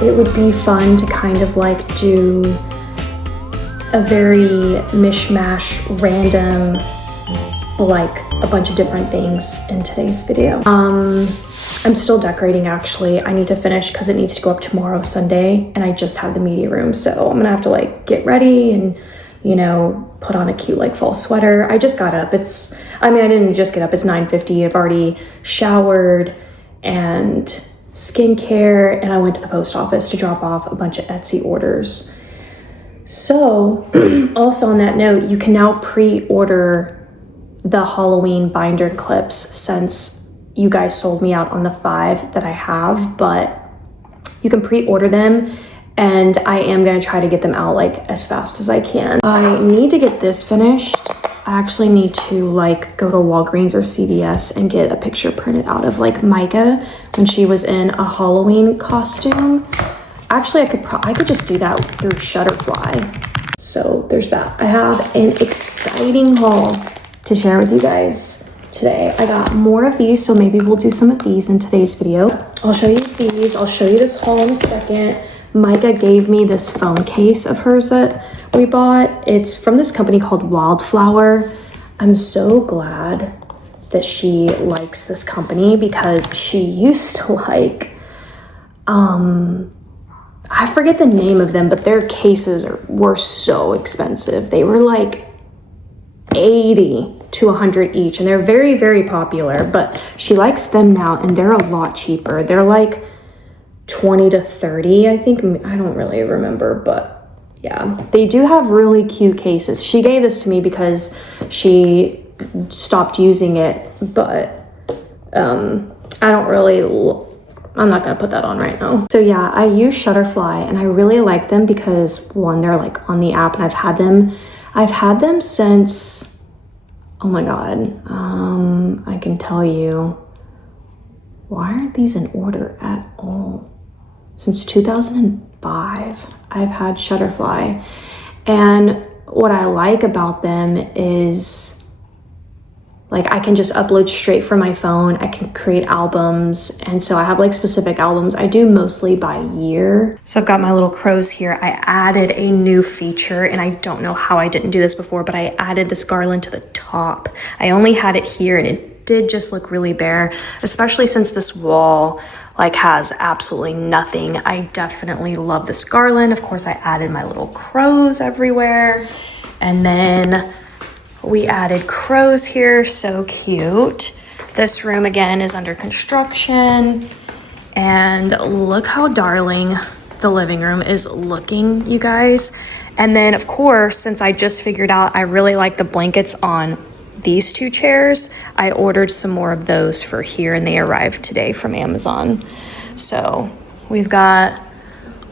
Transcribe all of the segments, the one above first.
thought it would be fun to kind of like do a very mishmash, random, like a bunch of different things in today's video. I'm still decorating actually. I need to finish because it needs to go up tomorrow, Sunday, and I just have the media room. So I'm gonna have to like get ready and, you know, put on a cute like fall sweater. I just got up. I didn't just get up, it's 9:50. I've already showered and skincare, and I went to the post office to drop off a bunch of Etsy orders. So also on that note, you can now pre-order the Halloween binder clips since you guys sold me out on the 5 that I have, but you can pre-order them, and I am gonna try to get them out like as fast as I can. I need to get this finished. I actually need to like go to Walgreens or CVS and get a picture printed out of like Micah when she was in a Halloween costume. Actually, I could just do that through Shutterfly. So there's that. I have an exciting haul to share with you guys today. I got more of these, so maybe we'll do some of these in today's video. I'll show you these. I'll show you this haul in a second. Micah gave me this phone case of hers that we bought. It's from this company called Wildflower. I'm so glad that she likes this company because she used to like, I forget the name of them, but their cases were so expensive. They were like 80 to 100 each, and they're very, very popular, but she likes them now, and they're a lot cheaper. They're like 20 to 30, I think. I don't really remember, but yeah, they do have really cute cases. She gave this to me because she stopped using it, but I'm not gonna put that on right now. So yeah, I use Shutterfly, and I really like them because one, they're like on the app, and I've had them since, oh my God, I can tell you, why aren't these in order at all? Since 2005, I've had Shutterfly. And what I like about them is like I can just upload straight from my phone. I can create albums. And so I have like specific albums. I do mostly by year. So I've got my little crows here. I added a new feature, and I don't know how I didn't do this before, but I added this garland to the top. I only had it here, and it did just look really bare, especially since this wall like has absolutely nothing. I definitely love this garland. Of course, I added my little crows everywhere. And then we added crows here, so cute. This room again is under construction, and look how darling the living room is looking, you guys. And then of course, since I just figured out I really like the blankets on these 2 chairs, I ordered some more of those for here, and they arrived today from Amazon. So we've got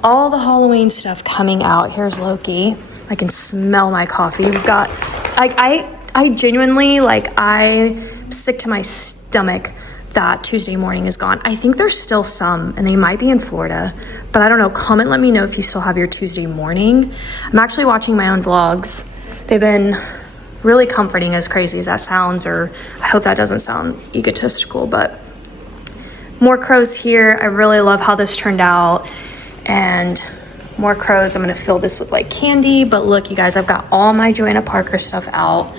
all the Halloween stuff coming out. Here's Loki. I can smell my coffee. We've got, like, I genuinely, like, I'm sick to my stomach that Tuesday morning is gone. I think there's still some, and they might be in Florida, but I don't know. Comment, let me know if you still have your Tuesday morning. I'm actually watching my own vlogs. They've been really comforting, as crazy as that sounds, or I hope that doesn't sound egotistical, but more crows here. I really love how this turned out, and more crows. I'm gonna fill this with like candy, but look, you guys, I've got all my Joanna Parker stuff out,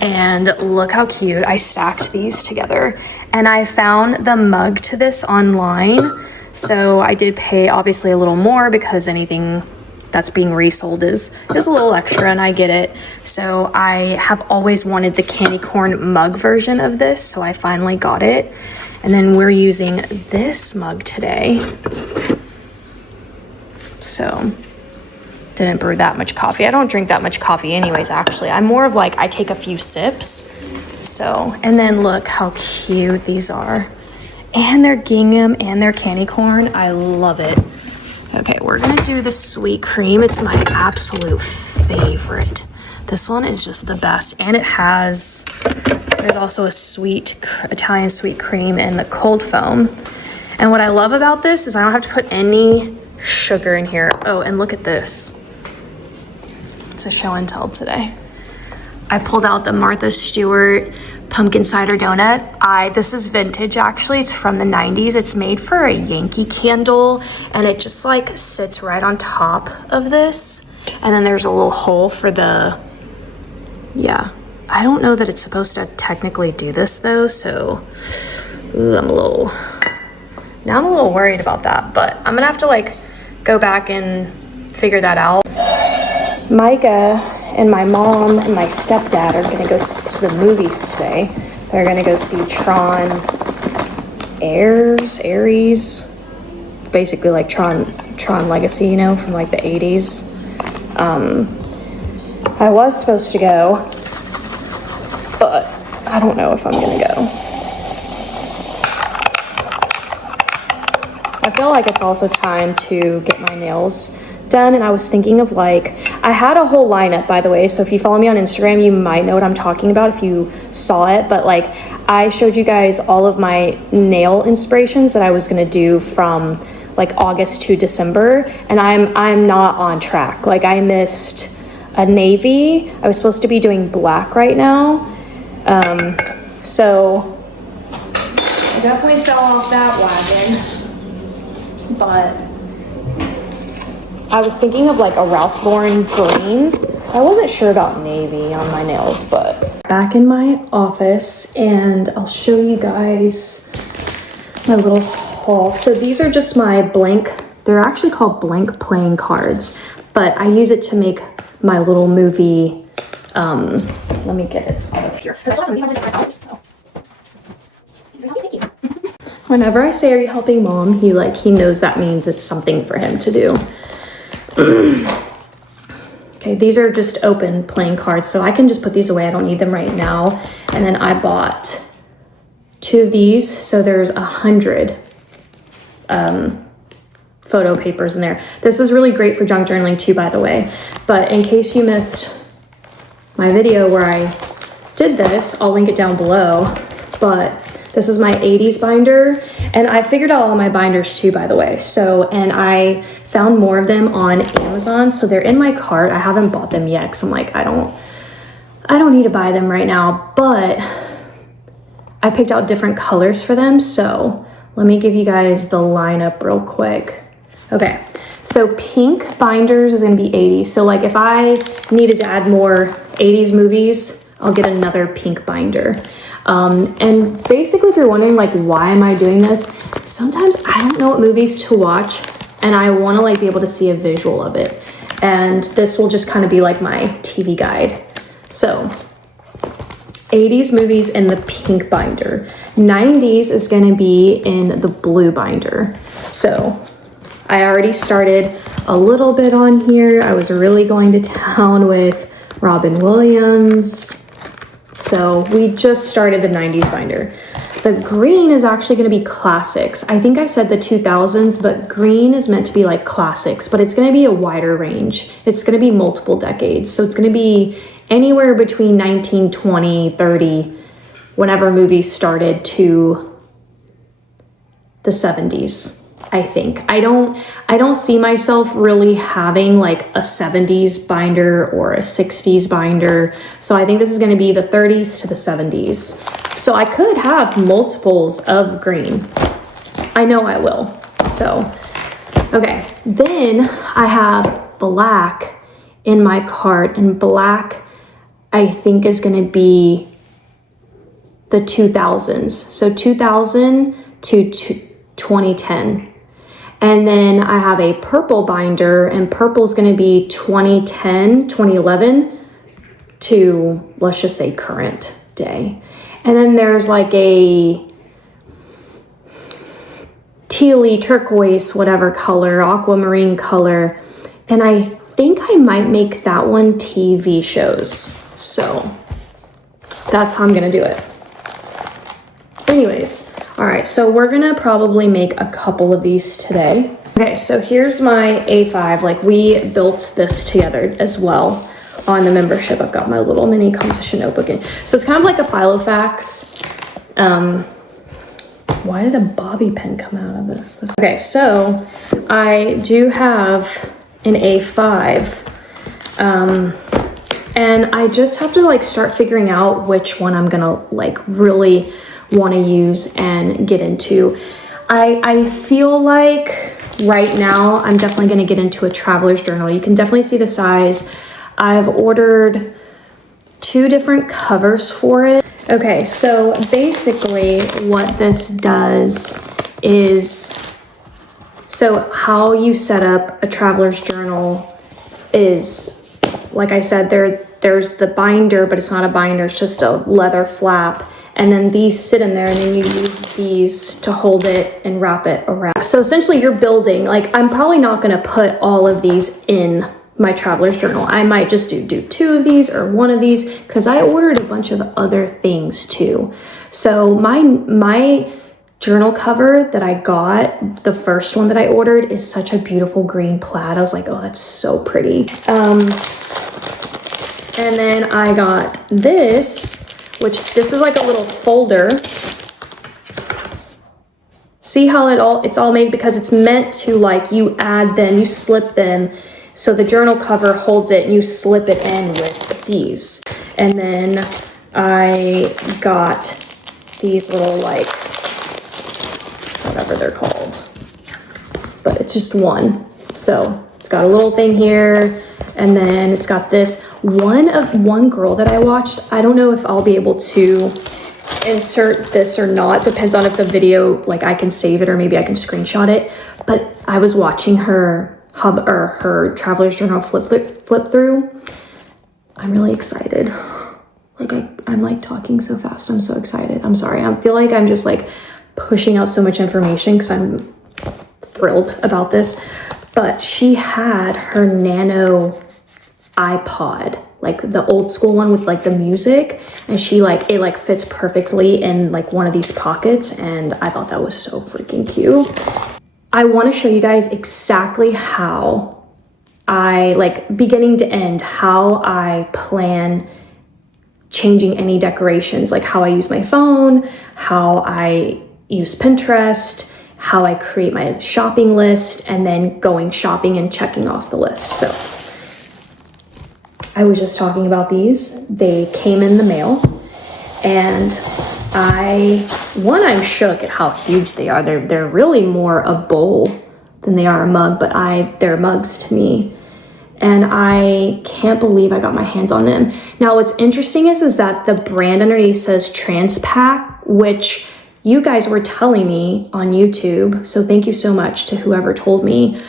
and look how cute. I stacked these together, and I found the mug to this online, so I did pay obviously a little more because anything that's being resold is a little extra, and I get it. So I have always wanted the candy corn mug version of this, so I finally got it. And then we're using this mug today. So didn't brew that much coffee. I don't drink that much coffee anyways, actually. I'm more of like, I take a few sips. So, and then look how cute these are. And they're gingham and they're candy corn. I love it. Okay, we're gonna do the sweet cream. It's my absolute favorite. This one is just the best. And there's also a sweet Italian sweet cream in the cold foam. And what I love about this is I don't have to put any sugar in here. Oh, and look at this. It's a show and tell today. I pulled out the Martha Stewart pumpkin cider donut. This is vintage actually, it's from the 90s. It's made for a Yankee candle and it just like sits right on top of this. And then there's a little hole for the, yeah. I don't know that it's supposed to technically do this though, so ooh, now I'm a little worried about that, but I'm gonna have to like go back and figure that out. Micah and my mom and my stepdad are gonna go to the movies today. They're gonna go see Tron Ares, basically like Tron Legacy, you know, from like the 80s. I was supposed to go, but I don't know if I'm gonna go. I feel like it's also time to get my nails done, and I was thinking of like, I had a whole lineup, by the way, so if you follow me on Instagram you might know what I'm talking about if you saw it, but like I showed you guys all of my nail inspirations that I was gonna do from like August to December, and I'm not on track. Like I missed a navy. I was supposed to be doing black right now, so I definitely fell off that wagon, but I was thinking of like a Ralph Lauren green, so I wasn't sure about navy on my nails. But back in my office, and I'll show you guys my little haul. So these are just my blank, they're actually called blank playing cards, but I use it to make my little movie. Let me get it out of here. Whenever I say, "Are you helping mom?" he knows that means it's something for him to do. Okay, these are just open playing cards, so I can just put these away. I don't need them right now. And then I bought 2 of these, so there's 100 photo papers in there. This is really great for junk journaling too, by the way. But in case you missed my video where I did this, I'll link it down below. But this is my 80s binder, and I figured out all my binders too, by the way. So, and I found more of them on Amazon, so they're in my cart. I haven't bought them yet because I'm like, I don't need to buy them right now, but I picked out different colors for them. So let me give you guys the lineup real quick. Okay, so pink binders is gonna be 80. So like if I needed to add more 80s movies, I'll get another pink binder. And basically if you're wondering like, why am I doing this? Sometimes I don't know what movies to watch and I wanna like be able to see a visual of it. And this will just kind of be like my TV guide. So 80s movies in the pink binder. 90s is gonna be in the blue binder. So I already started a little bit on here. I was really going to town with Robin Williams. So we just started the 90s binder. The green is actually gonna be classics. I think I said the 2000s, but green is meant to be like classics, but it's gonna be a wider range. It's gonna be multiple decades. So it's gonna be anywhere between 1920, 30, whenever movies started, to the 70s. I think. I don't see myself really having like a 70s binder or a 60s binder. So I think this is going to be the 30s to the 70s. So I could have multiples of green. I know I will. So, okay. Then I have black in my cart, and black I think is going to be the 2000s. So 2000 to 2010. And then I have a purple binder, and purple is going to be 2010, 2011 to, let's just say, current day. And then there's like a tealy, turquoise, whatever color, aquamarine color. And I think I might make that one TV shows. So that's how I'm going to do it. Anyways. All right, so we're gonna probably make a couple of these today. Okay, so here's my A5. Like, we built this together as well on the membership. I've got my little mini composition notebook in. So it's kind of like a Filofax. Why did a bobby pin come out of this? Okay, so I do have an A5. And I just have to like start figuring out which one I'm gonna like really want to use and get into. I feel like right now I'm definitely gonna get into a traveler's journal. You can definitely see the size. I've ordered 2 different covers for it. Okay, so basically what this does is, so how you set up a traveler's journal is, like I said, there's the binder, but it's not a binder, it's just a leather flap. And then these sit in there, and then you use these to hold it and wrap it around. So essentially you're building, like, I'm probably not gonna put all of these in my traveler's journal. I might just do 2 of these or 1 of these, because I ordered a bunch of other things too. So my journal cover that I got, the first one that I ordered, is such a beautiful green plaid. I was like, oh, that's so pretty. And then I got this, which this is like a little folder. See how it's all made, because it's meant to, like, you add them, you slip them. So the journal cover holds it and you slip it in with these. And then I got these little, like, whatever they're called, but it's just one. So it's got a little thing here, and then it's got this one girl that I watched. I don't know if I'll be able to insert this or not. Depends on if the video, like, I can save it or maybe I can screenshot it. But I was watching her her traveler's journal flip through. I'm really excited. Like I'm like talking so fast. I'm so excited. I'm sorry. I feel like I'm just like pushing out so much information because I'm thrilled about this. But she had her nano iPod, like the old school one with like the music, and she like, it like fits perfectly in like one of these pockets, and I thought that was so freaking cute. I want to show you guys exactly how I, like, beginning to end, how I plan changing any decorations, like how I use my phone, how I use Pinterest, how I create my shopping list, and then going shopping and checking off the list. So I was just talking about these. They came in the mail, and I'm shook at how huge they are. They're really more a bowl than they are a mug, but they're mugs to me. And I can't believe I got my hands on them. Now, what's interesting is that the brand underneath says Transpac, which you guys were telling me on YouTube. So thank you so much to whoever told me.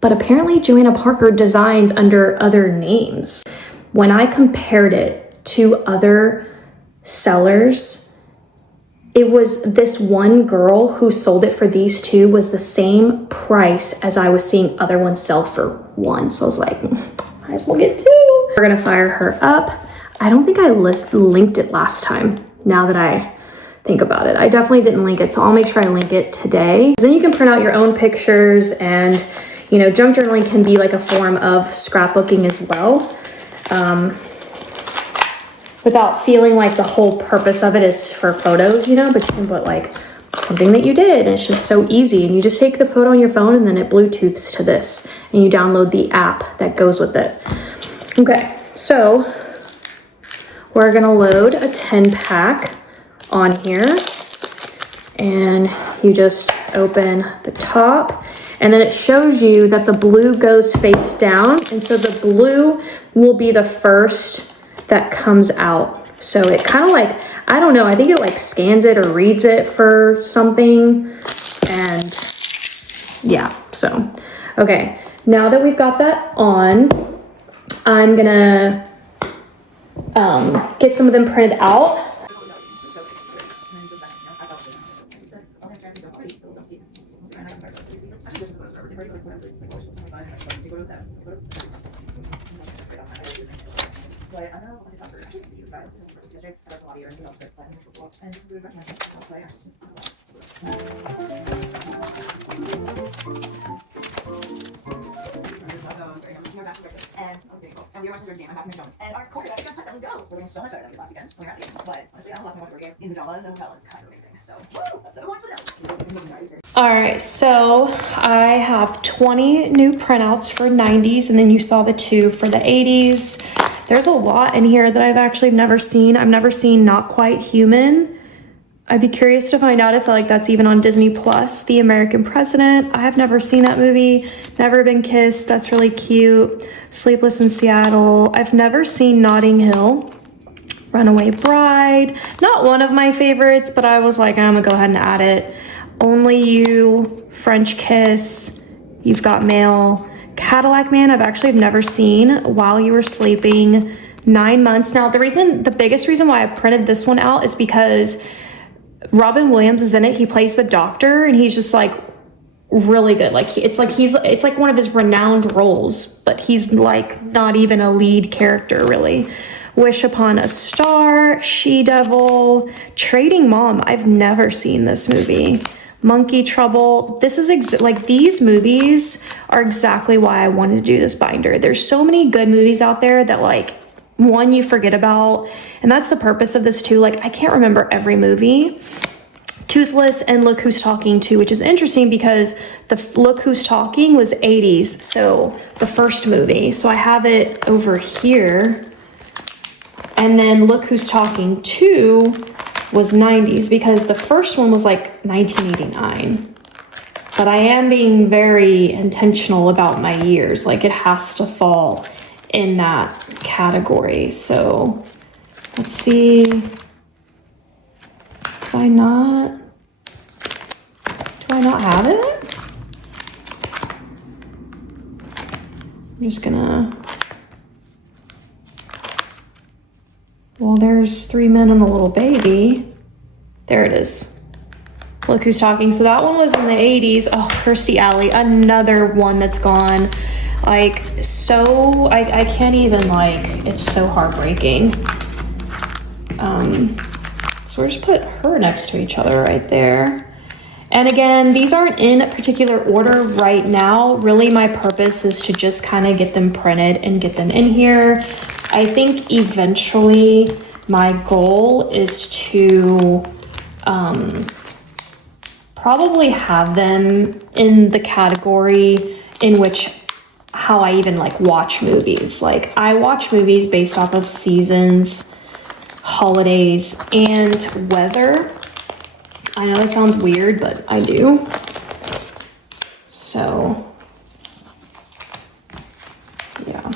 But apparently Joanna Parker designs under other names. When I compared it to other sellers, it was this one girl who sold it for these 2 was the same price as I was seeing other ones sell for 1. So I was like, might as well get 2. We're gonna fire her up. I don't think I linked it last time, now that I think about it. I definitely didn't link it, so I'll make sure I link it today. Then you can print out your own pictures, and, you know, junk journaling can be like a form of scrapbooking as well. Without feeling like the whole purpose of it is for photos, you know, but you can put like something that you did, and it's just so easy. And you just take the photo on your phone, and then it Bluetooths to this, and you download the app that goes with it. Okay, so we're gonna load a 10-pack on here, and you just open the top, and then it shows you that the blue goes face down, and so the blue will be the first that comes out. So it kind of like, I don't know, I think it like scans it or reads it for something. And yeah, so okay, now that we've got that on, I'm gonna get some of them printed out. And our quarterback is let's go. We're getting so much better than we last weekend. We're happy. But honestly, I don't love my watch game in pajamas and hotel. It's kind of amazing. So, woo! That's so much. All right, so I have 20 new printouts for 90s, and then you saw the 2 for the 80s. There's a lot in here that I've actually never seen. I've never seen Not Quite Human. I'd be curious to find out if like that's even on Disney Plus. The American President. I have never seen that movie. Never Been Kissed. That's really cute. Sleepless in Seattle. I've never seen Notting Hill. Runaway Bride. Not one of my favorites, but I was like, I'm gonna go ahead and add it. Only You. French Kiss. You've Got Mail. Cadillac Man. I've actually never seen. While You Were Sleeping. 9 Months. Now the biggest reason why I printed this one out is because Robin Williams is in it. He plays the doctor and he's just like really good. Like it's like one of his renowned roles, but he's like not even a lead character really. Wish Upon a Star, She Devil, Trading Mom. I've never seen this movie. Monkey Trouble. This is like these movies are exactly why I wanted to do this binder. There's so many good movies out there that like one you forget about, and that's the purpose of this too. Like I can't remember every movie. Toothless and Look Who's Talking too, which is interesting because the Look Who's Talking was 80s, so the first movie. So I have it over here, and then Look Who's Talking 2 was 90s because the first one was like 1989. But I am being very intentional about my years. Like it has to fall in that category. So let's see. Do I not have it? I'm just gonna, well, there's 3 Men and a Little Baby. There it is. Look Who's Talking. So that one was in the 80s. Oh, Kirstie Alley, another one that's gone. Like, so, I can't even, like, it's so heartbreaking. So we'll just put her next to each other right there. And again, these aren't in a particular order right now. Really, my purpose is to just kind of get them printed and get them in here. I think eventually my goal is to probably have them in the category in which how I even like watch movies. Like I watch movies based off of seasons, holidays, and weather. I know that sounds weird, but I do. So, yeah.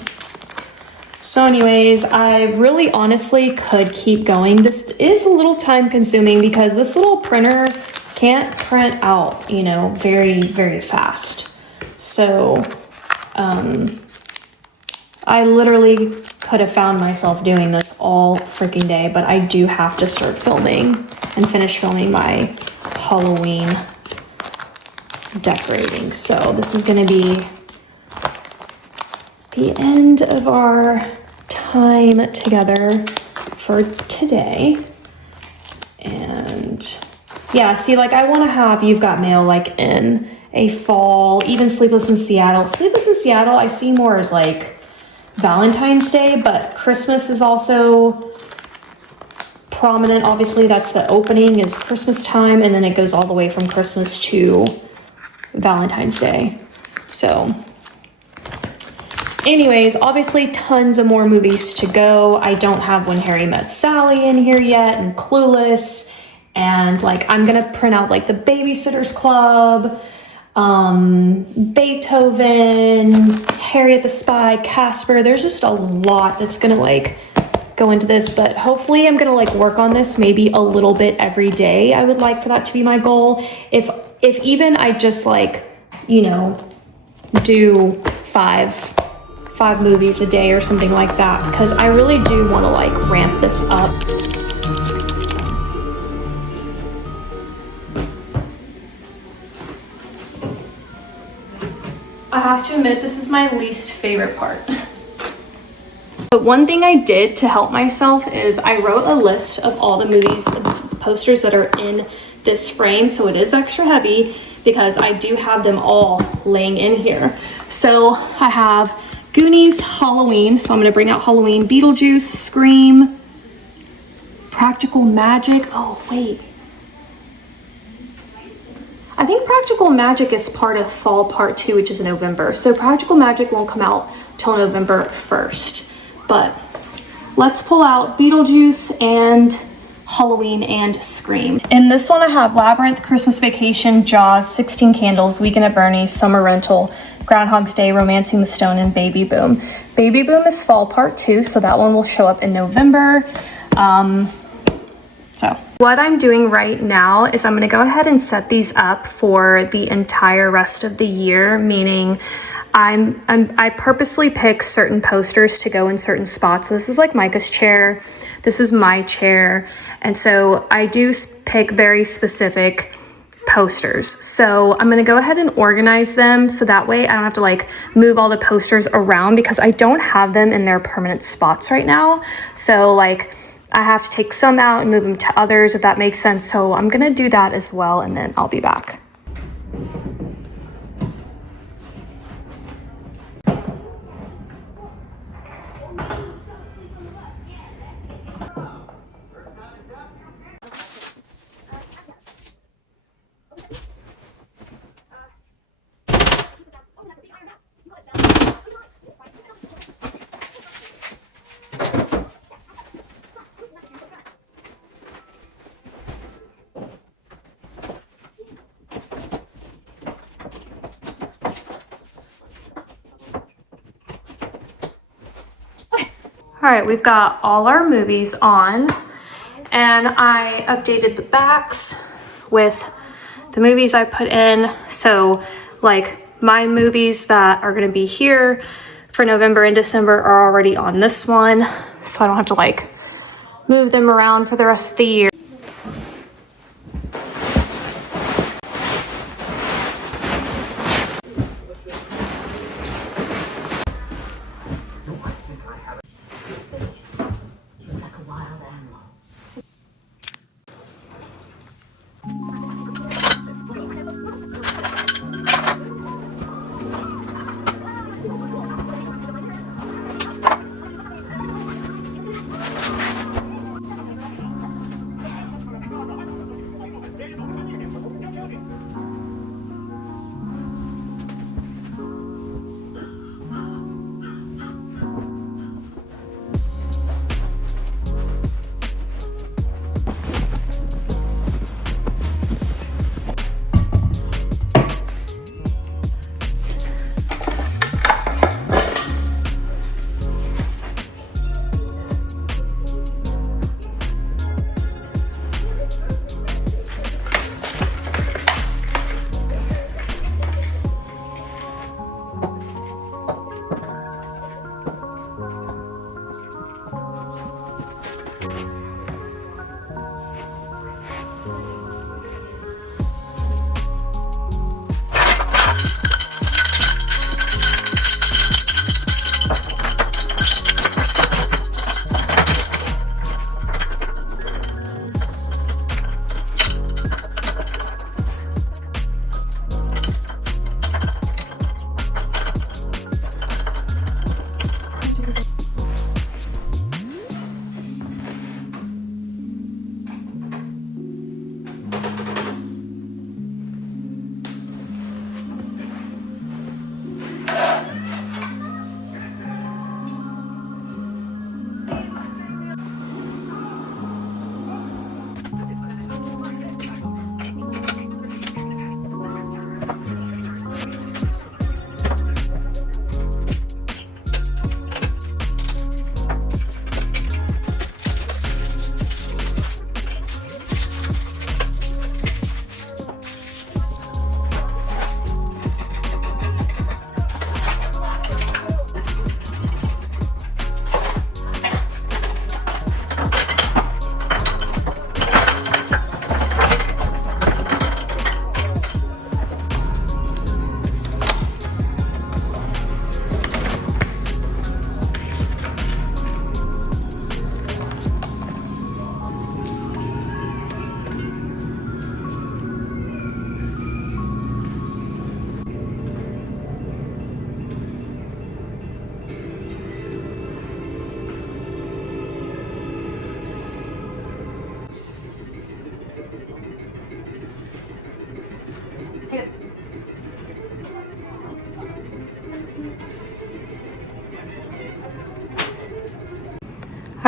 So anyways, I really honestly could keep going. This is a little time consuming because this little printer can't print out, you know, very, very fast. So, I literally could have found myself doing this all freaking day, but I do have to start filming and finish filming my Halloween decorating. So this is going to be the end of our time together for today. And yeah, see, like I want to have You've Got Mail like in a fall, even Sleepless in Seattle. Sleepless in Seattle I see more as like Valentine's Day, but Christmas is also prominent. Obviously that's the opening is Christmas time, and then it goes all the way from Christmas to Valentine's Day. So anyways, obviously tons of more movies to go. I don't have When Harry Met Sally in here yet, and Clueless, and like I'm gonna print out like The Babysitter's Club, Beethoven, Harriet the Spy, Casper. There's just a lot that's gonna like go into this, but hopefully I'm gonna like work on this maybe a little bit every day. I would like for that to be my goal. If even I just like, you know, do five movies a day or something like that, because I really do want to like ramp this up. I have to admit, this is my least favorite part. But one thing I did to help myself is I wrote a list of all the movies, posters that are in this frame, so it is extra heavy because I do have them all laying in here. So I have Goonies, Halloween, so I'm gonna bring out Halloween, Beetlejuice, Scream, Practical Magic. Oh wait, I think Practical Magic is part of Fall Part 2, which is in November. So Practical Magic won't come out till November 1st. But let's pull out Beetlejuice and Halloween and Scream. In this one I have Labyrinth, Christmas Vacation, Jaws, 16 Candles, Weekend at Bernie's, Summer Rental, Groundhog's Day, Romancing the Stone, and Baby Boom. Baby Boom is fall part 2, so that one will show up in November. So what I'm doing right now is I'm gonna go ahead and set these up for the entire rest of the year, meaning I purposely pick certain posters to go in certain spots. So this is like Micah's chair, this is my chair, and so I do pick very specific posters. So I'm gonna go ahead and organize them so that way I don't have to like move all the posters around, because I don't have them in their permanent spots right now. So like I have to take some out and move them to others, if that makes sense. So I'm gonna do that as well, and then I'll be back. All right, we've got all our movies on, and I updated the backs with the movies I put in. So like my movies that are gonna be here for November and December are already on this one, so I don't have to like move them around for the rest of the year.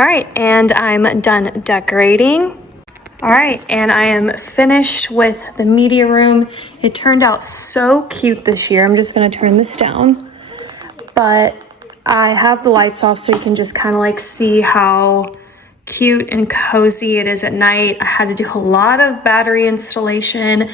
All right, and I'm done decorating. All right, and I am finished with the media room. It turned out so cute this year. I'm just gonna turn this down, but I have the lights off so you can just kind of like see how cute and cozy it is at night. I had to do a lot of battery installation,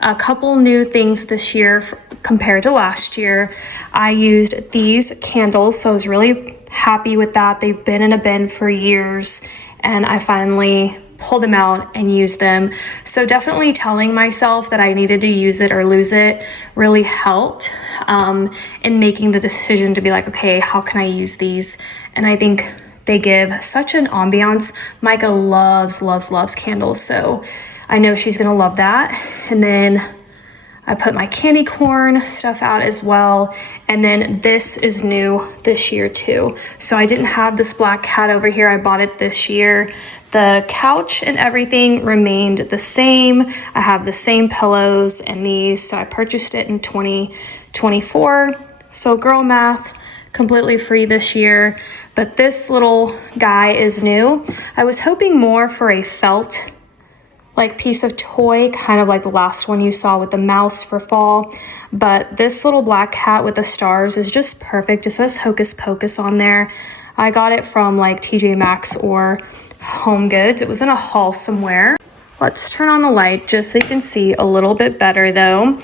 a couple new things this year compared to last year. I used these candles, so I was really happy with that. They've been in a bin for years, and I finally pulled them out and used them. So definitely telling myself that I needed to use it or lose it really helped in making the decision to be like, okay, how can I use these? And I think they give such an ambiance. Micah loves candles, so I know she's gonna love that. And then I put my candy corn stuff out as well. And then this is new this year too. So I didn't have this black cat over here. I bought it this year. The couch and everything remained the same. I have the same pillows and these. So I purchased it in 2024. So girl math, completely free this year. But this little guy is new. I was hoping more for a felt like piece of toy, kind of like the last one you saw with the mouse for fall. But this little black cat with the stars is just perfect. It says Hocus Pocus on there. I got it from like TJ Maxx or Home Goods. It was in a haul somewhere. Let's turn on the light just so you can see a little bit better though.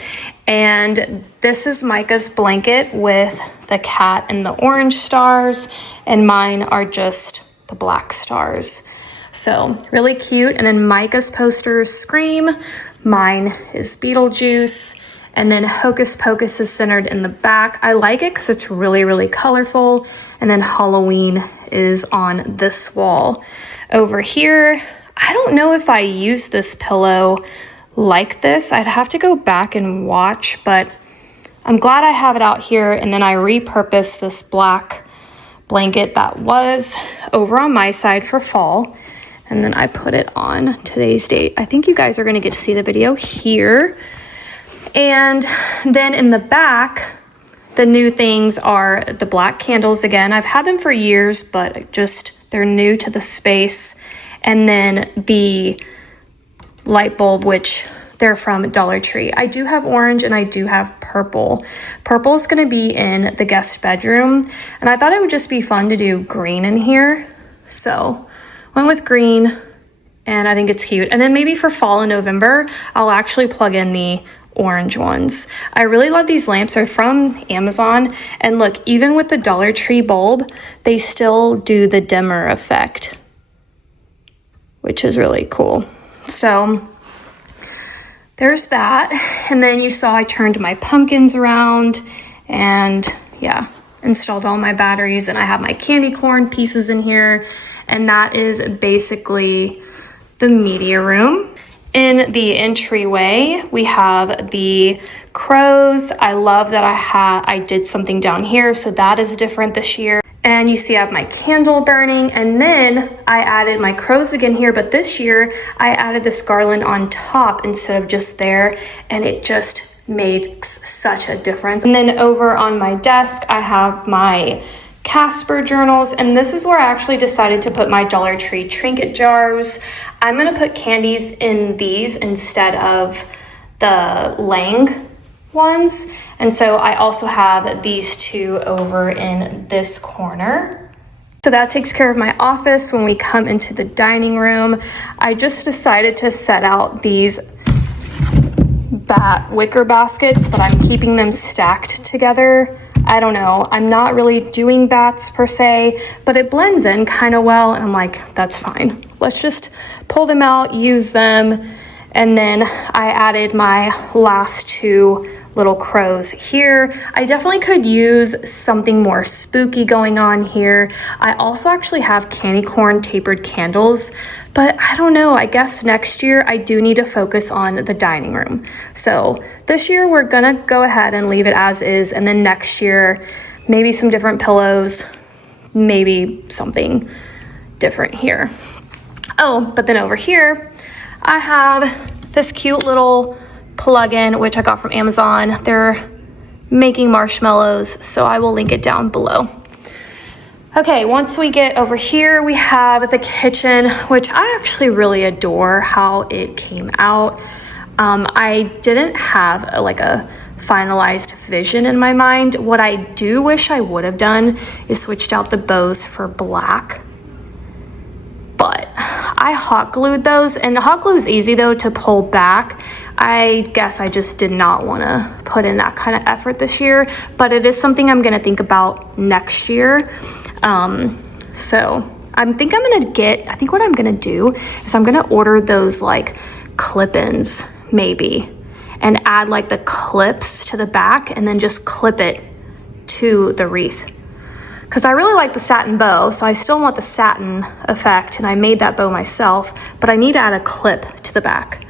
And this is Micah's blanket with the cat and the orange stars, and mine are just the black stars. So really cute. And then Micah's poster is Scream, mine is Beetlejuice, and then Hocus Pocus is centered in the back. I like it because it's really colorful. And then Halloween is on this wall. Over here, I don't know if I use this pillow like this. I'd have to go back and watch, but I'm glad I have it out here. And then I repurposed this black blanket that was over on my side for fall. And then I put it on today's date. I think you guys are gonna get to see the video here. And then in the back, the new things are the black candles again. I've had them for years, but just they're new to the space. And then the light bulb, which they're from Dollar Tree. I do have orange and I do have purple. Purple is gonna be in the guest bedroom. And I thought it would just be fun to do green in here. So went with green, and I think it's cute. And then maybe for fall in November, I'll actually plug in the orange ones. I really love these lamps. They're from Amazon. And look, even with the Dollar Tree bulb, they still do the dimmer effect, which is really cool. So there's that. And then you saw I turned my pumpkins around and yeah, installed all my batteries, and I have my candy corn pieces in here. And that is basically the media room. In the entryway, we have the crows. I love that I did something down here, so that is different this year. And you see I have my candle burning, and then I added my crows again here, but this year I added this garland on top instead of just there, and it just makes such a difference. And then over on my desk, I have my Casper journals, and this is where I actually decided to put my Dollar Tree trinket jars. I'm gonna put candies in these instead of the Lang ones, and so I also have these two over in this corner. So that takes care of my office. When we come into the dining room, I just decided to set out these wicker baskets, but I'm keeping them stacked together. I don't know, I'm not really doing bats per se, but it blends in kind of well, and I'm like, that's fine. Let's just pull them out, use them, and then I added my last two little crows here. I definitely could use something more spooky going on here. I also actually have candy corn tapered candles, but I don't know, I guess next year I do need to focus on the dining room. So this year we're gonna go ahead and leave it as is, and then next year, maybe some different pillows, maybe something different here. Oh, but then over here, I have this cute little plug-in, which I got from Amazon. They're making marshmallows, so I will link it down below. Okay, once we get over here, we have the kitchen, which I actually really adore how it came out. I didn't have a finalized vision in my mind. What I do wish I would have done is switched out the bows for black, but I hot glued those, and the hot glue is easy though to pull back. I guess I just did not want to put in that kind of effort this year, but it is something I'm going to think about next year. So I think what I'm going to do is I'm going to order those like clip-ins maybe, and add like the clips to the back and then just clip it to the wreath. Because I really like the satin bow, so I still want the satin effect, and I made that bow myself, but I need to add a clip to the back.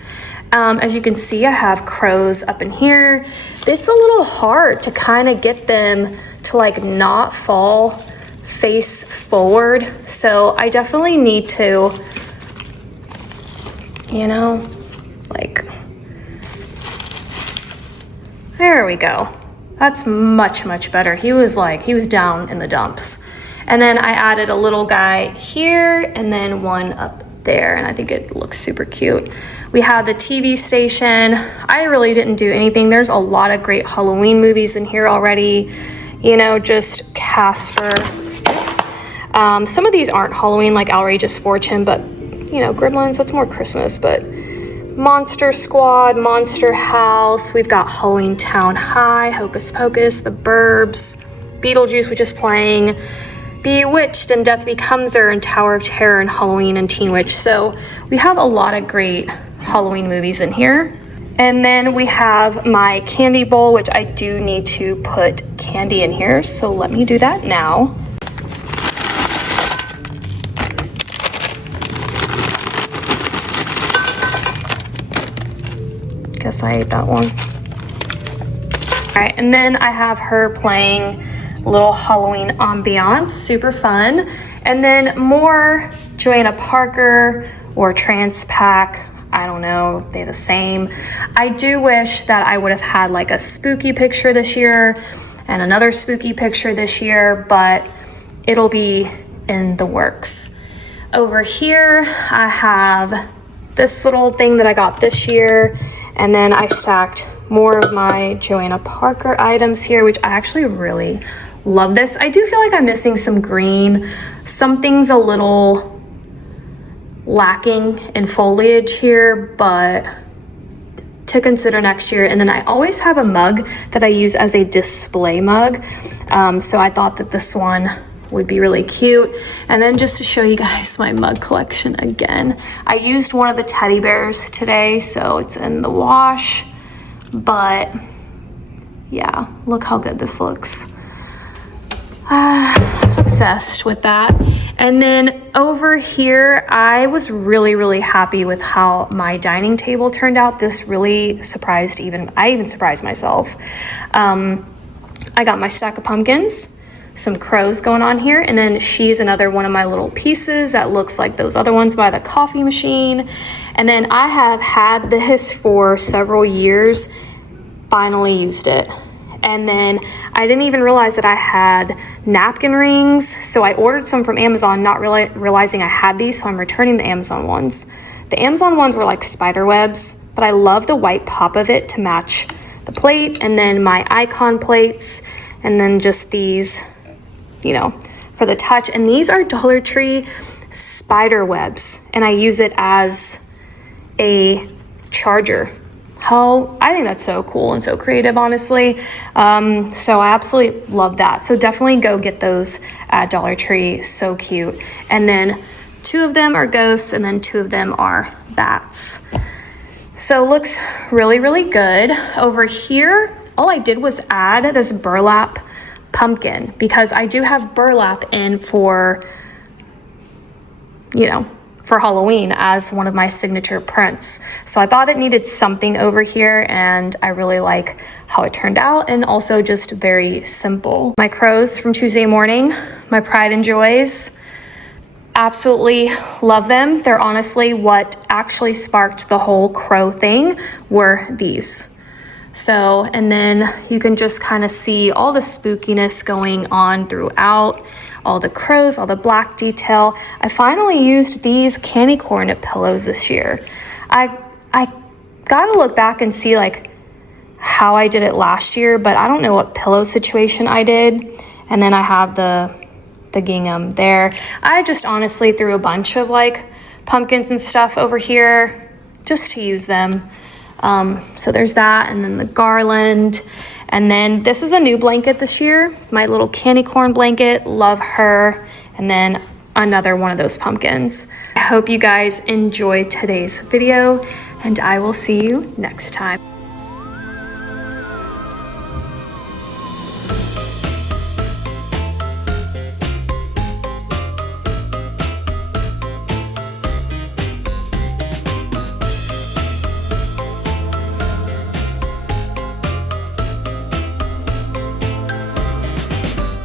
As you can see, I have crows up in here. It's a little hard to kind of get them to like not fall face forward, so I definitely need to, you know, like, there we go. That's much better. He was down in the dumps. And then I added a little guy here and then one up there, and I think it looks super cute. We have the TV station. I really didn't do anything. There's a lot of great Halloween movies in here already. You know, just Casper. Oops. Some of these aren't Halloween, like Outrageous Fortune, but you know, Gremlins, that's more Christmas, but Monster Squad, Monster House, we've got Halloween Town High, Hocus Pocus, The Burbs, Beetlejuice, which is playing, Bewitched and Death Becomes Her, and Tower of Terror, and Halloween and Teen Witch. So we have a lot of great Halloween movies in here. And then we have my candy bowl, which I do need to put candy in here, so let me do that now. Guess I ate that one. All right, and then I have her playing a little Halloween ambiance, super fun. And then more Joanna Parker or Transpac, I don't know, they're the same. I do wish that I would have had like a spooky picture this year and another spooky picture this year, but it'll be in the works. Over here, I have this little thing that I got this year. And then I stacked more of my Joanna Parker items here, which I actually really love this. I do feel like I'm missing some green. Something's a little lacking in foliage here, but to consider next year. And then I always have a mug that I use as a display mug. So I thought that this one would be really cute. And then just to show you guys my mug collection again, I used one of the teddy bears today, so it's in the wash, but yeah, look how good this looks. Obsessed with that. And then over here, I was really happy with how my dining table turned out. This really surprised I even surprised myself. I got my stack of pumpkins, some crows going on here, and then she's another one of my little pieces that looks like those other ones by the coffee machine. And then I have had this for several years, finally used it. And then I didn't even realize that I had napkin rings, so I ordered some from Amazon, not realizing I had these, so I'm returning the Amazon ones. The Amazon ones were like spider webs, but I love the white pop of it to match the plate, and then my icon plates, and then just these, you know, for the touch. And these are Dollar Tree spider webs, and I use it as a charger. I think that's so cool and so creative, honestly. So I absolutely love that. So definitely go get those at Dollar Tree, so cute. And then 2 of them are ghosts, and then 2 of them are bats. So looks really good. Over here, all I did was add this burlap pumpkin, because I do have burlap in for, you know, for Halloween as one of my signature prints. So I thought it needed something over here, and I really like how it turned out, and also just very simple. My crows from Tuesday morning, my pride and joys, absolutely love them. They're honestly what actually sparked the whole crow thing, were these. So, and then you can just kind of see all the spookiness going on throughout. all the crows, all the black detail. I finally used these candy corn pillows this year. I gotta look back and see like how I did it last year, but I don't know what pillow situation I did. And then I have the gingham there. I just honestly threw a bunch of like pumpkins and stuff over here just to use them. So there's that, and then the garland. And then this is a new blanket this year, my little candy corn blanket, love her. And then another one of those pumpkins. I hope you guys enjoyed today's video, and I will see you next time.